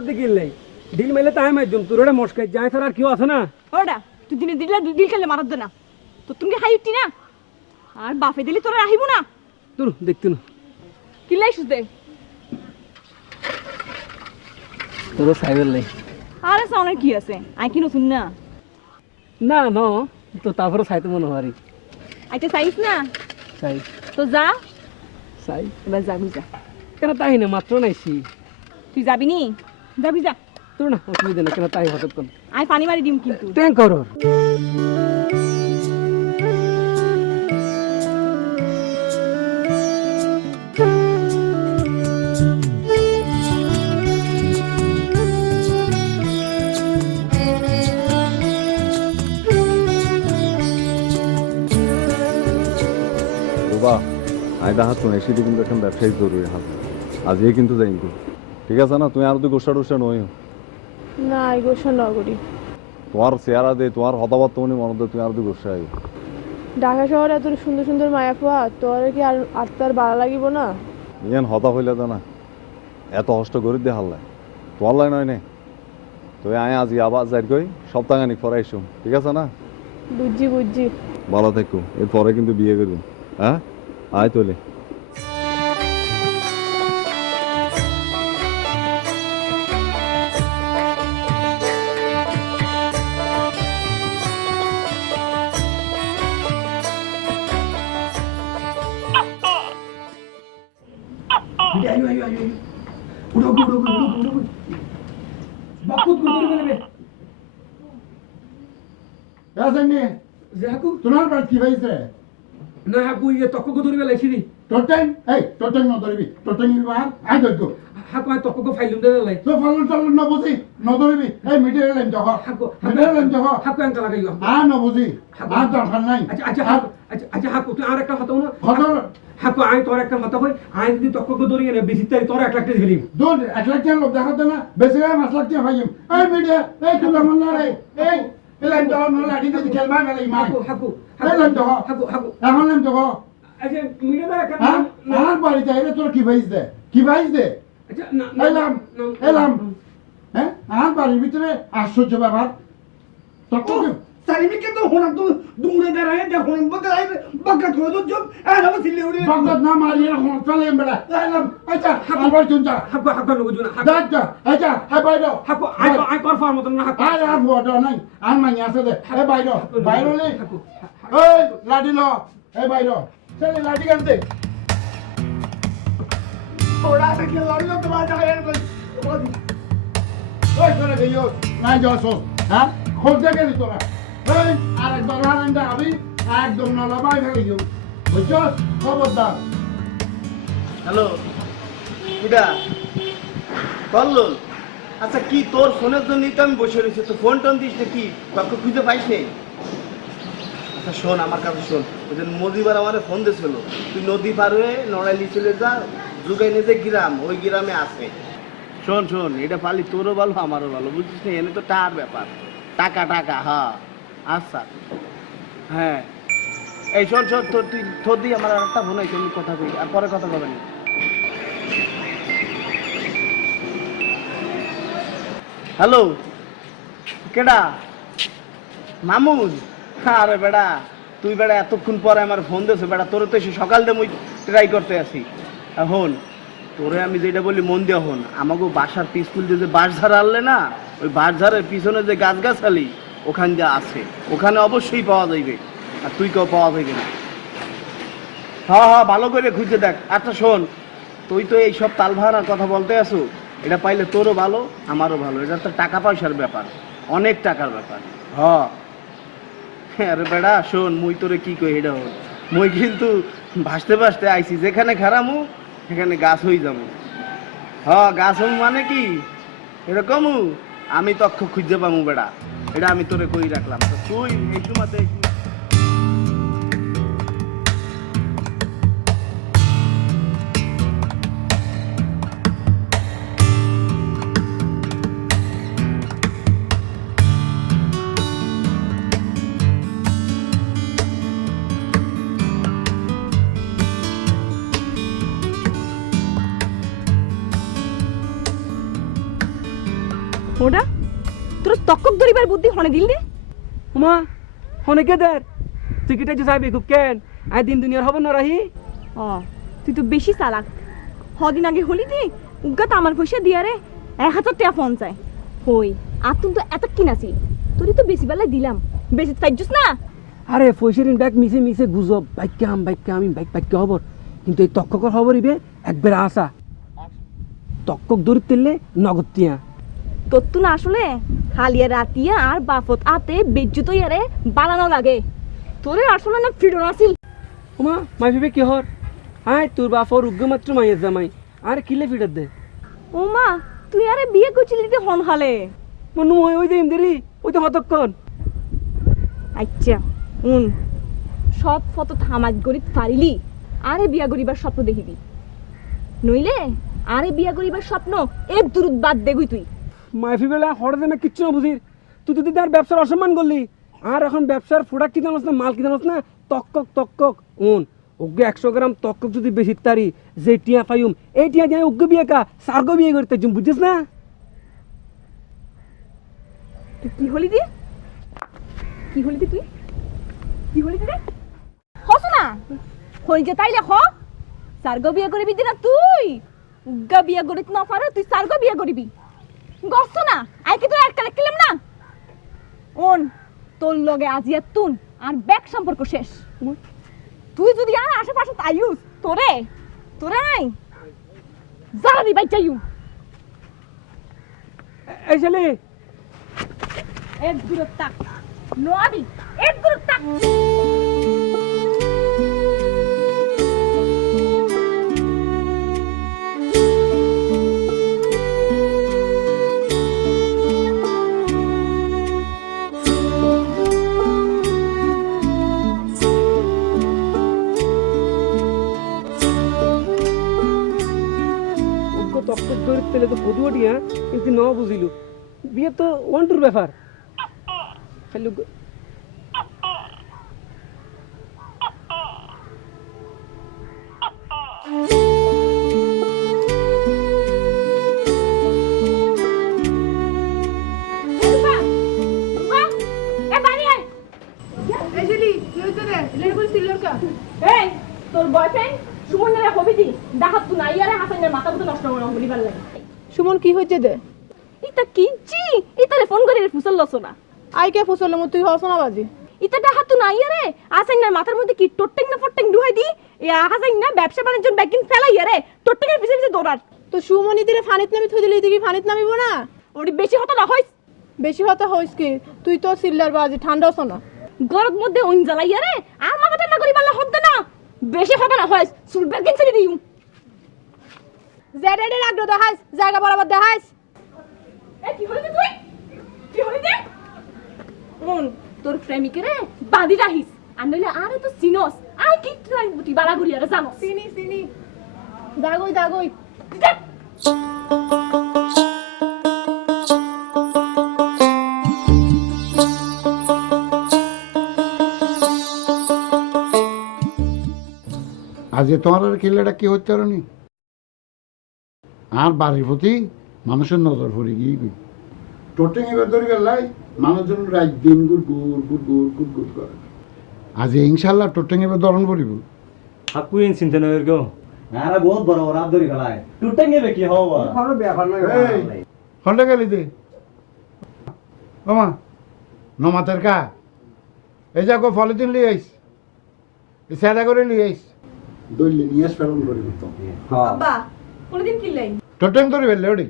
দিলে ডিল মেলে তাই মাইজুম তোর ওটা মস্কাই যায় তোর আর কেউ আছে না ওটা তুই দিনে দিলে ডিল খেলে মারার দে না তো তুমি হাই উঠতি না আর বাপে দিলি তোরা রাহিব না তোর দেখতে না কি লাইছিস দে তোর সাইবেল লাই আরে সাউনের কি আছে আই কি নতুন না না ন তো তারপরে সাইতে মনে হয় আইটা চাইছ না সাই তো যা সাই এবার যাবি যা কেন তাই না মাত্র নাইছি তুই যাবি নি যাবি যা তোর না অসুবিধা নেই কেন তাই হঠাৎ কোন আই পানি মারি দিম কিন্তু ট্যাঙ্ক কর বাহ আইদা হাত শুনে সেটি কিন্তু এখন ব্যবসায়িক জরুরি হাত আজকে কিন্তু যাই কিন্তু ঠিক আছে না তুমি আর তুই গোসা টোসা নই না এই গোসা না করি তোমার চেহারা দে তোমার হতাবাদ তুমি মনে দে তুমি আর তুই গোসা আই ঢাকা শহরে এত সুন্দর সুন্দর মায়া পাওয়া তোর কি আর তার ভালো লাগিব না ইয়ান হতা হইলে তো না এত কষ্ট করে দিয়ে হাল্লায় তোমার লাই নয় নে তুই আয় আজ আবার যাই কই সপ্তাহখানিক পরে আইসুম ঠিক আছে না বুঝছি বুঝছি ভালো থাকো এরপরে কিন্তু বিয়ে করবো হ্যাঁ আয় তোলে আয়ু আয়ু আয়ু উড়ো উড়ো উড়ো উড়ো উড়ো বাকুত করে দেবে রাজনী যাকু তোমার বাড়ি কি হয়েছে না হাকু ইয়ে তক্ক করে লাইছি নি টোটেন এই টোটেন ন ধরবি টোটেন বাহার আই ধরতো হাকু আই তক্ক ফাইলুম দে লাই তো ফালন টালন ন বুঝি ন ধরবি এই মিডিয়ার লাইন জহ হাকু মিডিয়ার লাইন জহ হাকু আঙ্কা লাগাইও আ ন বুঝি আর দরকার নাই আচ্ছা আচ্ছা আচ্ছা হাকু তুই আর একটা হতাও না খবর হাকু আই তোর একটা হতা হই আই যদি তক্ক দরি না বেশি তাই তোর 1 লাখ টাকা দিলিম দূর 1 লাখ টাকা লোক দেখাতে না বেশি 5 লাখ টাকা পাইম এই মিডিয়া এই তুলা মন না রে এই লাইন জহ ন লাঠি দিয়ে খেলবা গেলে মাই হাকু হাকু এই লাইন জহ হাকু হাকু এখন লাইন জহ আচ্ছা মিডিয়া দা একটা হ্যাঁ আর বাড়িতে এলে তোর কি হয়েছে কি হয়েছে আচ্ছা এলাম এলাম হ্যাঁ আর বাড়ির ভিতরে আশ্চর্য ব্যাপার তক্ক সারিমিকে তো হোনা তো দুমড়ে দাঁড়ায় দেখো বকাই বকা করে তো জব আর আমার সিলে উড়ে বাগদাদ না মারিয়ে এখন চলে এমবেলা এলাম আচ্ছা আবার চুনটা হাকু হাকু নগো না দাঁড়া আচ্ছা হ্যাঁ বাইরো হাকু আই তোর ফার মতন না হাকু আর আর বড় নাই আর মানি আছে দে এ বাইরো বাইরো লে হাকু এই লাডি লো এ বাইরো চলে লাডি কাটতে ওরা থেকে লড়লো তো বাজা হয়ে গেল ওই করে গিয়ে নাই যাসো হ্যাঁ খোঁজ দেখে নি তোরা এই আর একবার হারান্ডা আমি একদম নলা বাই ফেলে গিয়ে বুঝছো খবরদার হ্যালো কিডা বললো আচ্ছা কি তোর ফোনের জন্যই তো আমি বসে রয়েছি তো ফোন টোন দিস কি কাউকে খুঁজে পাইস নি আচ্ছা শোন আমার কাছে শোন ওই যে নদীবার আমার ফোন দিয়েছিল তুই নদী পার হয়ে নড়াইলি চলে যা যুগাইনে যে গ্রাম ওই গ্রামে আছে শোন শোন এটা পালি তোরও ভালো আমারও ভালো বুঝছিস না এনে তো টাকার ব্যাপার টাকা টাকা হ্যাঁ আচ্ছা হ্যাঁ এই শোন শোন তোর তুই তোর দিয়ে আমার একটা ফোন আছে আমি কথা কই আর পরে কথা বলবেন হ্যালো কেডা মামুন আরে বেড়া তুই বেড়া এতক্ষণ পরে আমার ফোন দিয়েছে বেড়া তোর তো এসে সকাল দিয়ে মুই ট্রাই করতে আসি এখন তোরে আমি যেটা বলি মন দিয়ে হন আমাকে বাসার পিছকুল দিয়ে যে বাঁশঝাড় আনলে না ওই বাঁশঝাড়ের পিছনে যে গাছগাছালি ওখান দিয়ে আছে ওখানে অবশ্যই পাওয়া যাইবে আর তুই কেউ পাওয়া যাইবে না হ্যাঁ হ্যাঁ ভালো করে খুঁজে দেখ আচ্ছা শোন তুই তো এইসব তাল ভাড়ার কথা বলতে আসো এটা পাইলে তোরও ভালো আমারও ভালো এটা তো টাকা পয়সার ব্যাপার অনেক টাকার ব্যাপার হ্যাঁ আরে বেড়া শোন মুই তোরে কি কই এটা হল মুই কিন্তু ভাসতে ভাসতে আইছি যেখানে খারামু সেখানে গাছ হয়ে যাবো হ্যাঁ গাছ হম মানে কি এরকমও আমি তক্ষ খুঁজে পাবো বেড়া এটা আমি তোরে কই রাখলাম তো তুই এই সময়তে ওটা তোর তক্কক ধরিবার বুদ্ধি হনে দিল রে উমা অনেকে দের তুই কিটা যে যাবি খুব কেন আই দিন দুনিয়ার হবে না রাহি ও তুই তো বেশি চালাক হদিন আগে হলি দি উগা তো আমার পয়সা দিয়া রে 1000 টাকা ফোন চাই হই আর তুমি তো এত কিনাছি তোরই তো বেশি বেলায় দিলাম বেশি চাইছিস না আরে পয়সারিন ব্যাগ মিশে মিশে গুজব বাইকে আমি বাইক খবর কিন্তু এই তক্ককর খবর ইবে একবার আসা তক্কক দূর তেললে নগদ তিয়া তোর তো না আসলে হালিয়া রাতিয়া আর বাপত আতে বেজ্জুত ইয়ারে বানানো লাগে তোরে আসলে না ফ্রিডম আসিল উমা মাই ভেবে কি হর আয় তোর বাপর উগ্র মাত্র মাইয়ের জামাই আর কিলে ফিটার দে ও মা তুই আরে বিয়ে করছিলি দি হন হালে মনু ওই দে ইমদেরি ওই তো হতক্ষণ আচ্ছা সব ফটো থামাজ গরিব পারিলি আরে বিয়া করিবার স্বপ্ন দেখিবি নইলে আরে বিয়া করিবার স্বপ্ন এক দূরত বাদ দেগুই তুই মাইফি বেলা হরে দেমে কিচ্ছু না বুঝির তুই যদি তার ব্যবসার অসম্মান করলি আর এখন ব্যবসার প্রোডাক্ট কি জানোস না মাল কি জানোস না তক্কক ওকে 100 গ্রাম তক্কক যদি বেশি তারি যে টিয়া পাইম এই টিয়া দিয়ে ওকে বিয়ে কা সার্গো বিয়ে করতে জুম বুঝছিস না তুই কি হলি দি তুই কি হলি রে হস না হই যে তাইলে হ সার্গো বিয়ে করবি দি না তুই উগা বিয়ে করিত না পারে তুই সার্গো বিয়ে করবি গছ না আই কি তুই একটা লিখলাম না তোর লগে আজিয়া তুন আর ব্যাক সম্পর্ক শেষ তুই যদি আর আশেপাশে তাইউস তোরে আই জানি বাইচাইউ এই ছেলে এক দূরত তাক নোয়াবি এক দূরত তাক তক্কক দূর তেলে তো পদুয়া টিয়া কিন্তু ন বুঝিল বিয়ে তো ওয়ান টুর ব্যাপার হ্যালো তোর বয়ফ্রেন্ড সুমনের হবিদি ডাহাত তু নাই আরে হাসানের মাথা মতো নষ্ট করে বলিবার লাগে সুমন কি হইছে দে ইতা কিনছি ইতারে ফোন করে ফুসল লছো না আই কে ফুসল মু তুই হস না বাজি ইতা ডাহাত তু নাই আরে হাসানের মাথার মধ্যে কি টোট্টেং না ফট্টেং দুহাই দি এ হাসান না ব্যবসা বাণিজ্য ব্যাগিন ফেলাই আরে টোট্টেংয়ের পিছে পিছে দৌড়ার তো সুমনি দিলে ফানিত নামি থই দিলি তুই কি ফানিত নামিব না ওটি বেশি হতো না হইস বেশি হতে হইস কি তুই তো সিল্লার বাজি ঠান্ডা হস না গরম মধ্যে ওইন জ্বালাই আরে আর মাথা ঠান্ডা করি পারলে হতো না বেশি হবে না হইস সুল ব্যাগিন ছেড়ে দিউ জেডেডে রাখলো দেখাইস জায়গা বরাবর দেখাইস এ কি হইছে তুই কি হইছে তোর প্রেমিকের রে বাঁধি রাখিস আর নইলে আরে তো সিনস আই কি ট্রাই বুটি বাড়া ঘুরি আরে জানো চিনি দাগই আজ তোমার কিল্লাটা কি হচ্ছে নি আর বাড়ির প্রতি মানুষের নজর পড়ে গিয়ে টোটিং এবার ধরে গেলাই মানুষজন রাত দিন গুড় করে আজ ইনশাল্লাহ টোটিং এবার ধরন পড়িব হাকুইন চিন্তা নয় গো না বহুত বড় বড় আদরি গলায় টুটে গেবে কি হওয়া কোনো ব্যাপার নয় হন্ডা গেলি দে ওমা নমাতের কা এই যা গো ফলিতিন লিয়ে আইস এই স্যাডা করে লিয়ে আইস দইলে নিয়ে আস ফেরন করে দিত বাবা কোনদিন কিলাই টোটেম ধরে বেলে ওডি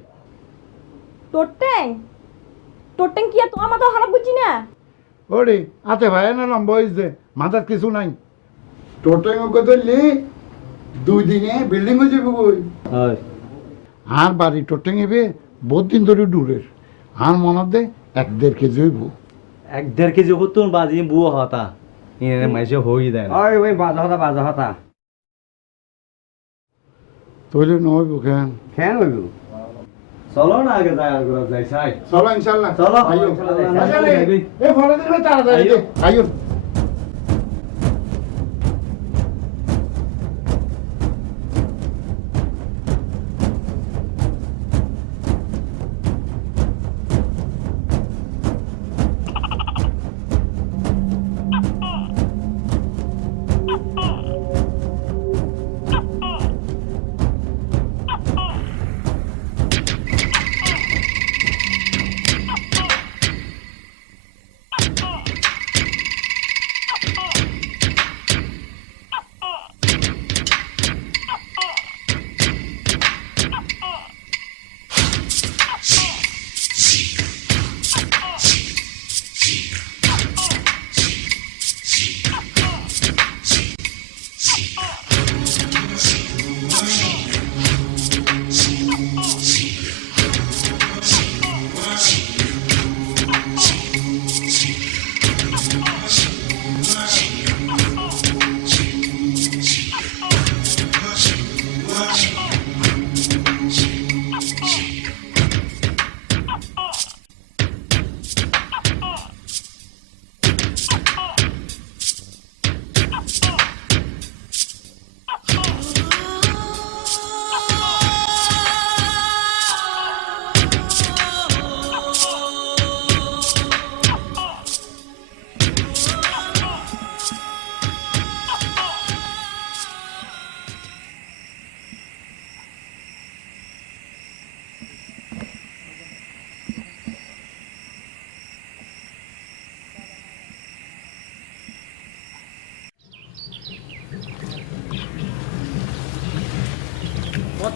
টোটেং কি আর তোমার মাথা খারাপ বুঝছি না ওডি আতে ভাই না লম্বা হইস দে মাথার কিছু নাই টোটেম ওকে ধরলি 2 দিনে বিল্ডিং হয়ে যাবে কই হয় আর বাড়ি টোটেং এবে বহুত দিন ধরে দূরের আর মনত দে 1.5 কেজি হইব 1.5 কেজি হতো বাজি বুয়া হতা ইনে মাইছে হই দেয় ওই বাজা হতা তইলে নইব কেন হইব চলো না আগে যাই আর ঘুরা যাই চাই চলো ইনশাআল্লাহ চলো আইও ইনশাআল্লাহ। এ ফলে দিলে তাড়াতাড়ি দে আইও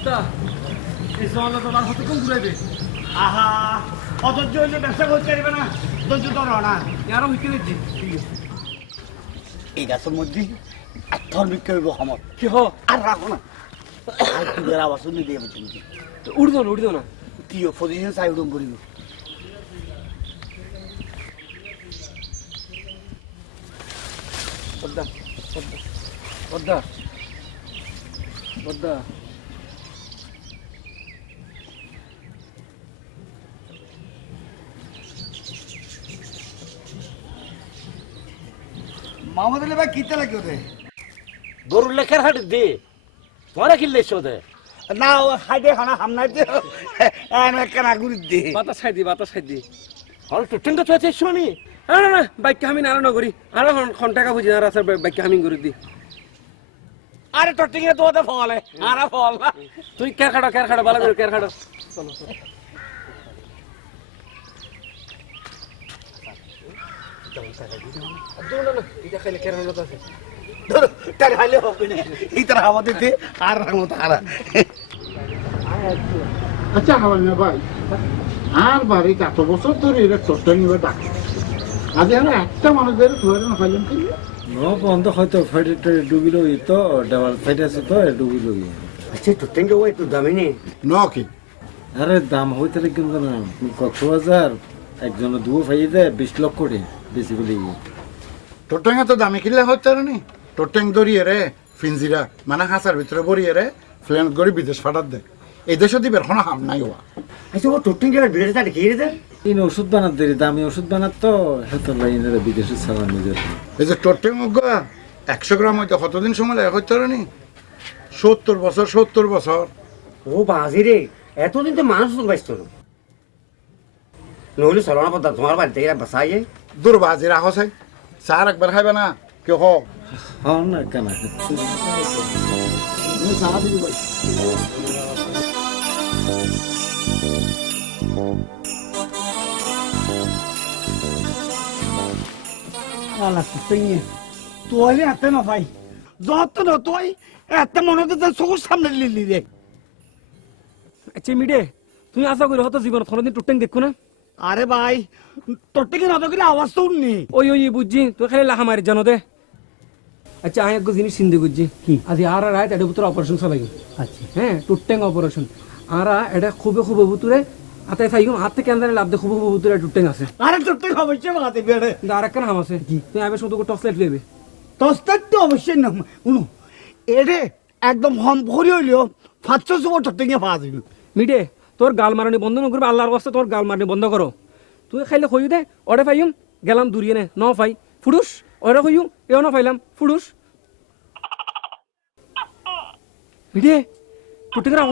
বদ্দা এই জল তোমার হাতে কোন ঘুরাইবে আহা অধৈর্য হইলে ব্যবসা করতে পারবে না, ধৈর্য ধরো না। আরো হইতে দিচ্ছি এই গাছের মধ্যে আত্মর বিক্রি হইব সময় কি হ আর রাখো না, আর তুই আওয়াজ শুনে দিয়ে তুমি উড়িদ না তুইও পজিশন চাই উড়ম করিব। বদ্দা বদ্দা বদ্দা মামাদের ভাই কিতে লাগে ওদের গরুর লেখার হাট দে তোরা কিনলে ওদের না ও হাইডে হানা হামনাই দে কেন গুড়ি দে বাতাস খাই দি হল টুটেন তো চুয়াতে শুনি না বাইক আমি নারায়ণ করি আর এখন টাকা বুঝি না রাস্তার বাইক আমি করে দি আরে টটিং এ তোদের ফলে আরা ফল না তুই কের খাড়ো ভালো করে কের খাড়ো চলো এটা খাইলে কের খাড়ো আছে ধরো টাকা খাইলে হবে না, এই তারা আমাদের দে আর রাখবো তারা। আচ্ছা হাওয়াল না ভাই, আর বাড়িতে এত বছর ধরে এরা চোরটা নিবে ডাক, আজ আমরা একটা মানুষদের ধরে না পাইলাম কি বন্ধ হয়তো ফাইটে ডুবিল তো দেওয়াল ফাইট আছে তো ডুবিল আচ্ছা টুটেন কে ওই তো দামি নেই ন কি আরে দাম হইতে কিন্তু না কক্সবাজার একজনে দুও ফাইয়ে দেয় 20 লক্ষ করে বেশি বলে টোটেং তো দামি কিনলে হচ্ছে নি, টোটেং দরিয়ে রে ফিনজিরা মানে হাসার ভিতরে বরিয়ে রে ফ্লেন করে বিদেশ ফাটাত দেয়, এই দেশে দিবের কোনো হাম নাই হওয়া। আচ্ছা ও টুটেন কে বিড়ে তার ঘিরে দেন ইন ওষুধ বানাত দেরি দামি ওষুধ বানাত তো হেতো লাইনের বিদেশে ছাড়া নিজের এই যে টোটেং 100 গ্রাম হইতে কতদিন সময় লাগে হচ্ছে নি, 70 বছর। ও বাজি রে, এতদিন তো মানুষ তো বাইস্ত নহলে চলনা পদ্ধা তোমার বাড়িতে এরা বাসাই যায় দুর্বাজি রাখো চাই চার একবার খাইবে না কেউ হোক হ্যাঁ না কেন চারা দিবি ভাই। তুই এত না ভাই, যত না তুই এত মনে হতে চোখের সামনে লিলি রে। আচ্ছা মিডে তুমি আশা করি হয়তো জীবন কোনোদিন টুটেন দেখো না আরে ভাই তোর থেকে না দেখলে আওয়াজ তো উঠনি। ওই বুঝছি তুই খালি লাখা মারি জানো দে। আচ্ছা আমি এক জিনিস চিন্তা করছি কি আজ আর রায় এটা ভিতরে অপারেশন চালাই আচ্ছা হ্যাঁ টুটেং অপারেশন আর এটা খুবই ভিতরে আতাই থাকি হাত থেকে আনতে লাভ দে খুবই ভিতরে টুটেং আছে আরে তোর থেকে অবশ্যই বাগাতে বেড়ে কিন্তু আর একটা হাম আছে তুই আবে শুধু টসলাইট পেবে তোস্তার তো অবশ্যই না উনো এরে একদম হম ভরি হইলেও 500 সুবর তোর থেকে পাওয়া যাবে। মিডে তোর গাল মারানি বন্ধ না করবে আল্লাহর ওয়াস্তে তোর গাল মারানি বন্ধ করো, তুই খাইলে কইউ দে ওরে ফাইম গেলাম দূরিয়ে নে ন ফাই ফুডুস ওরে কইউ এও না ফাইলাম ফুডুস মিডে টুটেংরা